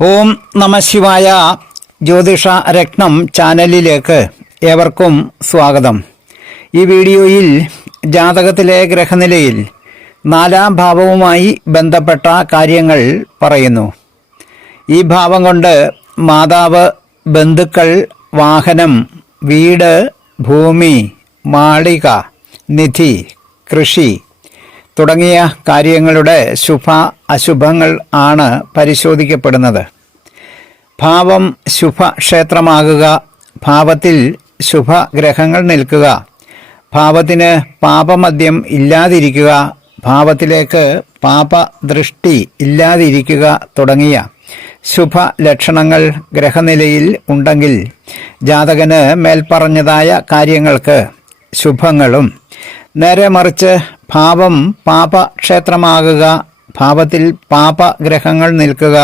ഓം നമ ശിവായ. ജ്യോതിഷ രത്നം ചാനലിലേക്ക് ഏവർക്കും സ്വാഗതം. ഈ വീഡിയോയിൽ ജാതകത്തിലെ ഗ്രഹനിലയിൽ 4-ാം ഭാവവുമായി ബന്ധപ്പെട്ട കാര്യങ്ങൾ പറയുന്നു. ഈ ഭാവം കൊണ്ട് മാതാവ്, ബന്ധുക്കൾ, വാഹനം, വീട്, ഭൂമി, മാളിക, നിധി, കൃഷി തുടങ്ങിയ കാര്യങ്ങളുടെ ശുഭ അശുഭങ്ങൾ ആണ് പരിശോധിക്കപ്പെടുന്നത്. ഭാവം ശുഭക്ഷേത്രമാകുക, ഭാവത്തിൽ ശുഭഗ്രഹങ്ങൾ നിൽക്കുക, ഭാവത്തിന് പാപമദ്യം ഇല്ലാതിരിക്കുക, ഭാവത്തിലേക്ക് പാപദൃഷ്ടി ഇല്ലാതിരിക്കുക തുടങ്ങിയ ശുഭ ലക്ഷണങ്ങൾ ഗ്രഹനിലയിൽ ഉണ്ടെങ്കിൽ ജാതകന് മേൽപ്പറഞ്ഞതായ കാര്യങ്ങൾക്ക് ശുഭങ്ങളും, നേരെ മറിച്ച് ഭാവം പാപക്ഷേത്രമാകുക, ഭാവത്തിൽ പാപഗ്രഹങ്ങൾ നിൽക്കുക,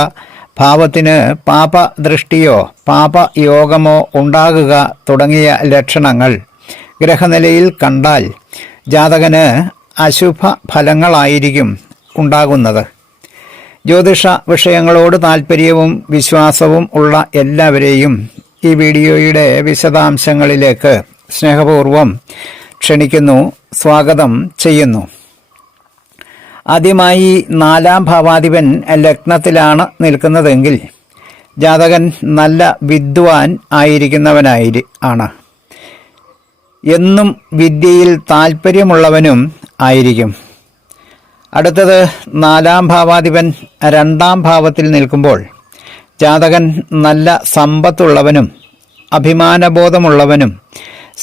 ഭാവത്തിന് പാപദൃഷ്ടിയോ പാപയോഗമോ ഉണ്ടാകുക തുടങ്ങിയ ലക്ഷണങ്ങൾ ഗ്രഹനിലയിൽ കണ്ടാൽ ജാതകന് അശുഭ ഫലങ്ങളായിരിക്കും ഉണ്ടാകുന്നത്. ജ്യോതിഷ വിഷയങ്ങളോട് താൽപ്പര്യവും വിശ്വാസവും ഉള്ള എല്ലാവരെയും ഈ വീഡിയോയുടെ വിശദാംശങ്ങളിലേക്ക് സ്നേഹപൂർവം ക്ഷണിക്കുന്നു, സ്വാഗതം ചെയ്യുന്നു. ആദ്യമായി 4-ാം ഭാവാധിപൻ ലഗ്നത്തിലാണ് നിൽക്കുന്നതെങ്കിൽ ജാതകൻ നല്ല വിദ്വാൻ ആണ്. എന്നും വിദ്യയിൽ താൽപ്പര്യമുള്ളവനും ആയിരിക്കും. അടുത്തത് 4-ാം ഭാവാധിപൻ 2-ാം ഭാവത്തിൽ നിൽക്കുമ്പോൾ ജാതകൻ നല്ല സമ്പത്തുള്ളവനും അഭിമാനബോധമുള്ളവനും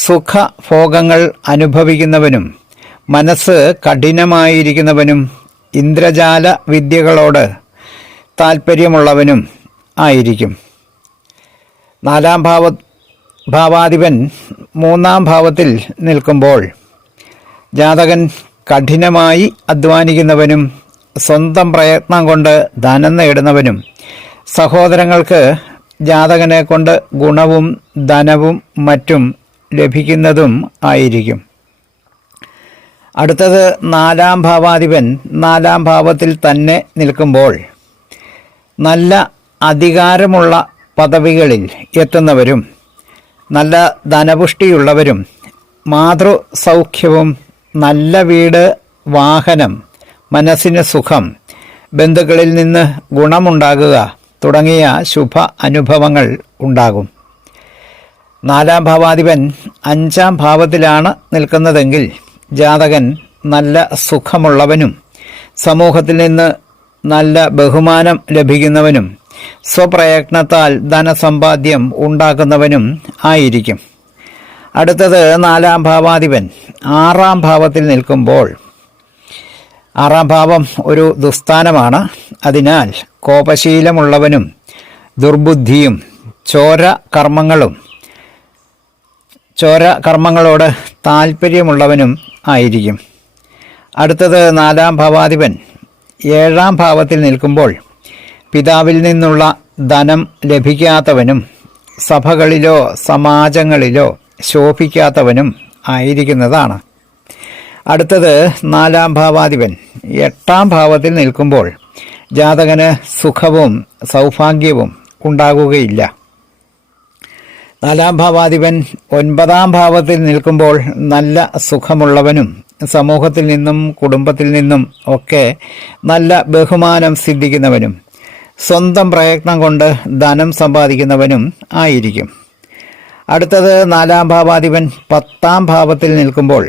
സുഖഭോഗങ്ങൾ അനുഭവിക്കുന്നവനും മനസ്സ് കഠിനമായിരിക്കുന്നവനും ഇന്ദ്രജാല വിദ്യകളോട് താൽപ്പര്യമുള്ളവനും ആയിരിക്കും. 4-ാം ഭാവാധിപൻ 3-ാം ഭാവത്തിൽ നിൽക്കുമ്പോൾ ജാതകൻ കഠിനമായി അധ്വാനിക്കുന്നവനും സ്വന്തം പ്രയത്നം കൊണ്ട് ധനം നേടുന്നവനും സഹോദരങ്ങൾക്ക് ജാതകനെ കൊണ്ട് ഗുണവും ധനവും മറ്റും ലഭിക്കുന്നതും ആയിരിക്കും. അടുത്തത് 4-ാം ഭാവാധിപൻ 4-ാം ഭാവത്തിൽ തന്നെ നിൽക്കുമ്പോൾ നല്ല അധികാരമുള്ള പദവികളിൽ എത്തുന്നവരും നല്ല ധനപുഷ്ടിയുള്ളവരും മാതൃസൗഖ്യവും, നല്ല വീട്, വാഹനം, മനസ്സിന് സുഖം, ബന്ധുക്കളിൽ നിന്ന് ഗുണമുണ്ടാകുക തുടങ്ങിയ ശുഭ അനുഭവങ്ങൾ ഉണ്ടാകും. 4-ാം ഭാവാധിപൻ 5-ാം ഭാവത്തിലാണ് നിൽക്കുന്നതെങ്കിൽ ജാതകൻ നല്ല സുഖമുള്ളവനും സമൂഹത്തിൽ നിന്ന് നല്ല ബഹുമാനം ലഭിക്കുന്നവനും സ്വപ്രയത്നത്താൽ ധനസമ്പാദ്യം ഉണ്ടാക്കുന്നവനും ആയിരിക്കും. അടുത്തത് 4-ാം ഭാവാധിപൻ 6-ാം ഭാവത്തിൽ നിൽക്കുമ്പോൾ 6-ാം ഭാവം ഒരു ദുസ്ഥാനമാണ്. അതിനാൽ കോപശീലമുള്ളവനും ദുർബുദ്ധിയും ചോരകർമ്മങ്ങളോട് താൽപ്പര്യമുള്ളവനും ആയിരിക്കും. അടുത്തത് 4-ാം ഭാവാധിപൻ 7-ാം ഭാവത്തിൽ നിൽക്കുമ്പോൾ പിതാവിൽ നിന്നുള്ള ധനം ലഭിക്കാത്തവനും സഭകളിലോ സമാജങ്ങളിലോ ശോഭിക്കാത്തവനും ആയിരിക്കുന്നതാണ്. അടുത്തത് 4-ാം ഭാവാധിപൻ 8-ാം ഭാവത്തിൽ നിൽക്കുമ്പോൾ ജാതകന് സുഖവും സൗഭാഗ്യവും ഉണ്ടാകുകയില്ല. 4-ാം ഭാവാധിപൻ 9-ാം ഭാവത്തിൽ നിൽക്കുമ്പോൾ നല്ല സുഖമുള്ളവനും സമൂഹത്തിൽ നിന്നും കുടുംബത്തിൽ നിന്നും ഒക്കെ നല്ല ബഹുമാനം സിദ്ധിക്കുന്നവനും സ്വന്തം പ്രയത്നം കൊണ്ട് ധനം സമ്പാദിക്കുന്നവനും ആയിരിക്കും. അടുത്തത് 4-ാം ഭാവാധിപൻ 10-ാം ഭാവത്തിൽ നിൽക്കുമ്പോൾ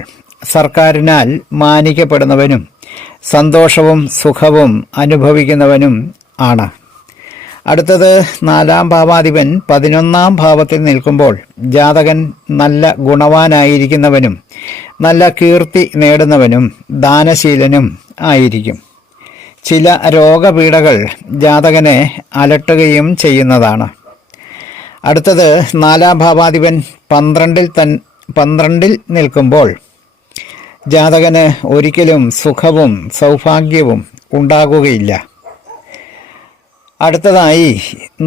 സർക്കാരിനാൽ മാനിക്കപ്പെടുന്നവനും സന്തോഷവും സുഖവും അനുഭവിക്കുന്നവനും ആണ്. അടുത്തത് 4-ാം ഭാവാധിപൻ 11-ാം ഭാവത്തിൽ നിൽക്കുമ്പോൾ ജാതകൻ നല്ല ഗുണവാനായിരിക്കുന്നവനും നല്ല കീർത്തി നേടുന്നവനും ദാനശീലനും ആയിരിക്കും. ചില രോഗപീഠകൾ ജാതകനെ അലട്ടുകയും ചെയ്യുന്നതാണ്. അടുത്തത് 4-ാം ഭാവാധിപൻ 12-ൽ നിൽക്കുമ്പോൾ ജാതകന് ഒരിക്കലും സുഖവും സൗഭാഗ്യവും ഉണ്ടാകുകയില്ല. അടുത്തതായി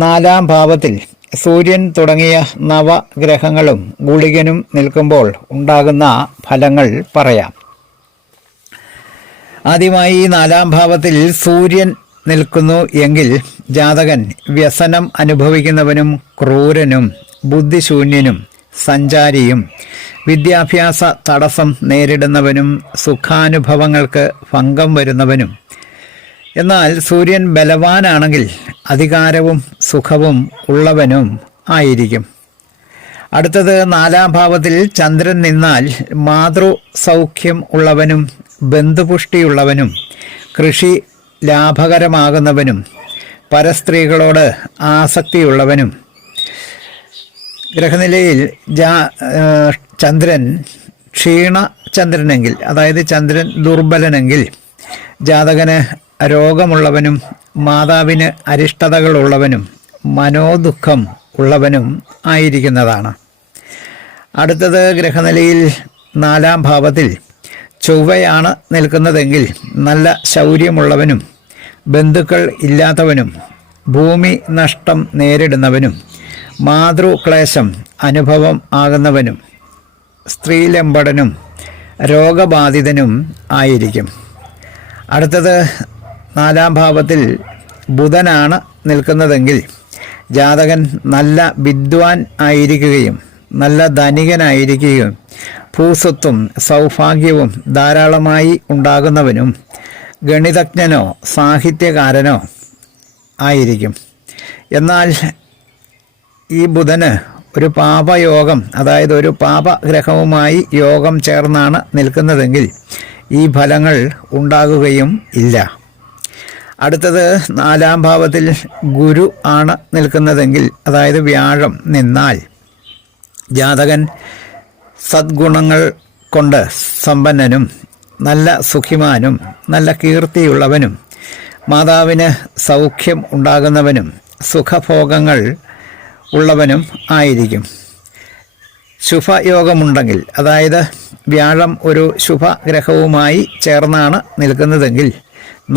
4-ാം ഭാവത്തിൽ സൂര്യൻ തുടങ്ങിയ നവഗ്രഹങ്ങളും ഗുളികനും നിൽക്കുമ്പോൾ ഉണ്ടാകുന്ന ഫലങ്ങൾ പറയാം. ആദ്യമായി 4-ാം ഭാവത്തിൽ സൂര്യൻ നിൽക്കുന്നു എങ്കിൽ ജാതകൻ വ്യസനം അനുഭവിക്കുന്നവനും ക്രൂരനും ബുദ്ധിശൂന്യനും സഞ്ചാരിയും വിദ്യാഭ്യാസ തടസ്സം നേരിടുന്നവനും സുഖാനുഭവങ്ങൾക്ക് ഭംഗം വരുന്നവനും. എന്നാൽ സൂര്യൻ ബലവാനാണെങ്കിൽ അധികാരവും സുഖവും ഉള്ളവനും ആയിരിക്കും. അടുത്തത് 4-ാം ഭാവത്തിൽ ചന്ദ്രൻ നിന്നാൽ മാതൃ സൗഖ്യം ഉള്ളവനും ബന്ധുപുഷ്ടിയുള്ളവനും കൃഷി ലാഭകരമാകുന്നവനും പരസ്ത്രീകളോട് ആസക്തിയുള്ളവനും. ഗ്രഹനിലയിൽ ചന്ദ്രൻ ക്ഷീണചന്ദ്രനെങ്കിൽ, അതായത് ചന്ദ്രൻ ദുർബലനെങ്കിൽ ജാതകന് രോഗമുള്ളവനും മാതാവിന് അരിഷ്ടതകളുള്ളവനും മനോദുഃഖം ഉള്ളവനും ആയിരിക്കുന്നതാണ്. അടുത്തത് ഗ്രഹനിലയിൽ 4-ാം ഭാവത്തിൽ ചൊവ്വയാണ് നിൽക്കുന്നതെങ്കിൽ നല്ല ശൗര്യമുള്ളവനും ബന്ധുക്കൾ ഇല്ലാത്തവനും ഭൂമി നഷ്ടം നേരിടുന്നവനും മാതൃക്ലേശം അനുഭവം ആകുന്നവനും സ്ത്രീലമ്പടനും രോഗബാധിതനും ആയിരിക്കും. അടുത്തത് 4-ാം ഭാവത്തിൽ ബുധനാണ് നിൽക്കുന്നതെങ്കിൽ ജാതകൻ നല്ല വിദ്വാൻ ആയിരിക്കുകയും നല്ല ധനികനായിരിക്കുകയും ഭൂസ്വത്തും സൗഭാഗ്യവും ധാരാളമായി ഉണ്ടാകുന്നവനും ഗണിതജ്ഞനോ സാഹിത്യകാരനോ ആയിരിക്കും. എന്നാൽ ഈ ബുധന് ഒരു പാപയോഗം, അതായത് ഒരു പാപഗ്രഹവുമായി യോഗം ചേർന്നാണ് നിൽക്കുന്നതെങ്കിൽ ഈ ഫലങ്ങൾ ഉണ്ടാകുകയും ഇല്ല. അടുത്തത് 4-ാം ഭാവത്തിൽ ഗുരു ആണ് നിൽക്കുന്നതെങ്കിൽ, അതായത് വ്യാഴം നിന്നാൽ ജാതകൻ സദ്ഗുണങ്ങൾ കൊണ്ട് സമ്പന്നനും നല്ല സുഖിമാനും നല്ല കീർത്തിയുള്ളവനും മാതാവിന് സൗഖ്യം ഉണ്ടാകുന്നവനും സുഖഭോഗങ്ങൾ ഉള്ളവനും ആയിരിക്കും. ശുഭയോഗമുണ്ടെങ്കിൽ, അതായത് വ്യാഴം ഒരു ശുഭഗ്രഹവുമായി ചേർന്നാണ് നിൽക്കുന്നതെങ്കിൽ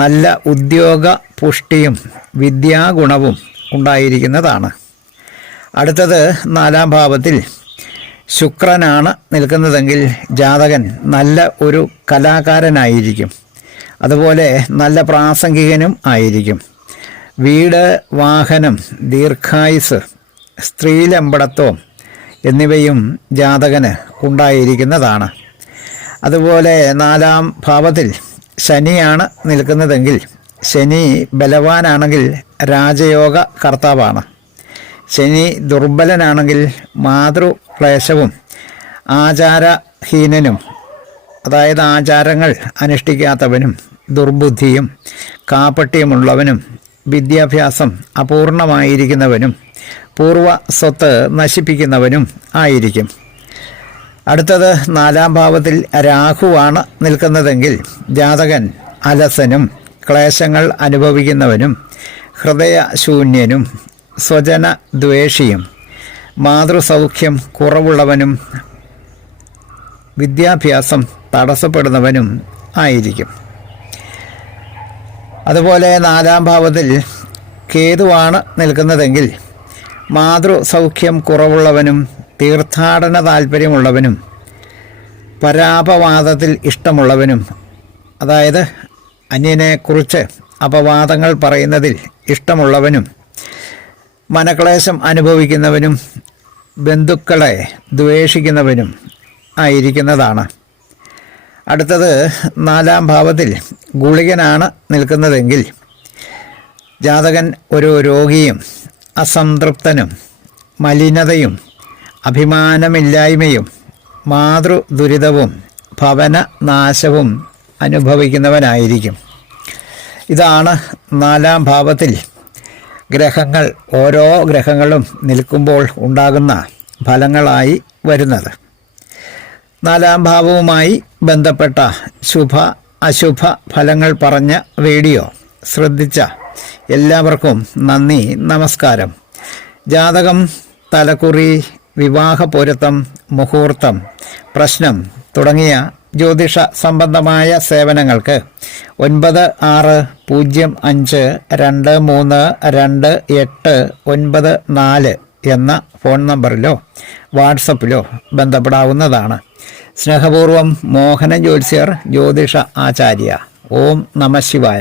നല്ല ഉദ്യോഗ പുഷ്ടിയും വിദ്യാഗുണവും ഉണ്ടായിരിക്കുന്നതാണ്. അടുത്തത് 4-ാം ഭാവത്തിൽ ശുക്രനാണ് നിൽക്കുന്നതെങ്കിൽ ജാതകൻ നല്ല ഒരു കലാകാരനായിരിക്കും. അതുപോലെ നല്ല പ്രാസംഗികനും ആയിരിക്കും. വീട്, വാഹനം, ദീർഘായുസ്, സ്ത്രീലമ്പടത്വം എന്നിവയും ജാതകന് ഉണ്ടായിരിക്കുന്നതാണ്. അതുപോലെ 4-ാം ഭാവത്തിൽ ശനിയാണ് നിൽക്കുന്നതെങ്കിൽ ശനി ബലവാനാണെങ്കിൽ രാജയോഗ കർത്താവാണ്. ശനി ദുർബലനാണെങ്കിൽ മാതൃക്ലേശവും ആചാരഹീനനും, അതായത് ആചാരങ്ങൾ അനുഷ്ഠിക്കാത്തവനും ദുർബുദ്ധിയും കാപട്യമുള്ളവനും വിദ്യാഭ്യാസം അപൂർണമായിരിക്കുന്നവനും പൂർവ്വ സ്വത്ത് നശിപ്പിക്കുന്നവനും ആയിരിക്കും. അടുത്തത് 4-ാം ഭാവത്തിൽ രാഹുവാണ് നിൽക്കുന്നതെങ്കിൽ ജാതകൻ അലസനും ക്ലേശങ്ങൾ അനുഭവിക്കുന്നവനും ഹൃദയശൂന്യനും സ്വജന ദ്വേഷിയും മാതൃസൗഖ്യം കുറവുള്ളവനും വിദ്യാഭ്യാസം തടസ്സപ്പെടുന്നവനും ആയിരിക്കും. അതുപോലെ 4-ാം ഭാവത്തിൽ കേതുവാണ് നിൽക്കുന്നതെങ്കിൽ മാതൃസൗഖ്യം കുറവുള്ളവനും തീർത്ഥാടന താല്പര്യമുള്ളവനും പരാപവാദത്തിൽ ഇഷ്ടമുള്ളവനും, അതായത് അന്യനെക്കുറിച്ച് അപവാദങ്ങൾ പറയുന്നതിൽ ഇഷ്ടമുള്ളവനും മനക്ലേശം അനുഭവിക്കുന്നവനും ബന്ധുക്കളെ ദ്വേഷിക്കുന്നവനും ആയിരിക്കുന്നതാണ്. അടുത്തത് 4-ാം ഭാവത്തിൽ ഗുളികനാണ് നിൽക്കുന്നതെങ്കിൽ ജാതകൻ ഒരു രോഗിയും അസംതൃപ്തനും മലിനതയും അഭിമാനമില്ലായ്മയും മാതൃദുരിതവും ഭവനനാശവും അനുഭവിക്കുന്നവനായിരിക്കും. ഇതാണ് 4-ാം ഭാവത്തിൽ ഗ്രഹങ്ങൾ, ഓരോ ഗ്രഹങ്ങളും നിൽക്കുമ്പോൾ ഉണ്ടാകുന്ന ഫലങ്ങളായി വരുന്നത്. 4-ാം ഭാവവുമായി ബന്ധപ്പെട്ട ശുഭ അശുഭ ഫലങ്ങൾ പറഞ്ഞ വീഡിയോ ശ്രദ്ധിച്ച എല്ലാവർക്കും നന്ദി, നമസ്കാരം. ജാതകം, തലക്കുറി, വിവാഹ പൊരുത്തം, മുഹൂർത്തം, പ്രശ്നം തുടങ്ങിയ ജ്യോതിഷ സംബന്ധമായ സേവനങ്ങൾക്ക് 9605232894 എന്ന ഫോൺ നമ്പറിലോ വാട്സപ്പിലോ ബന്ധപ്പെടാവുന്നതാണ്. സ്നേഹപൂർവം മോഹന ജ്യോത്സ്യർ, ജ്യോതിഷ ആചാര്യ. ഓം നമഃ ശിവായ.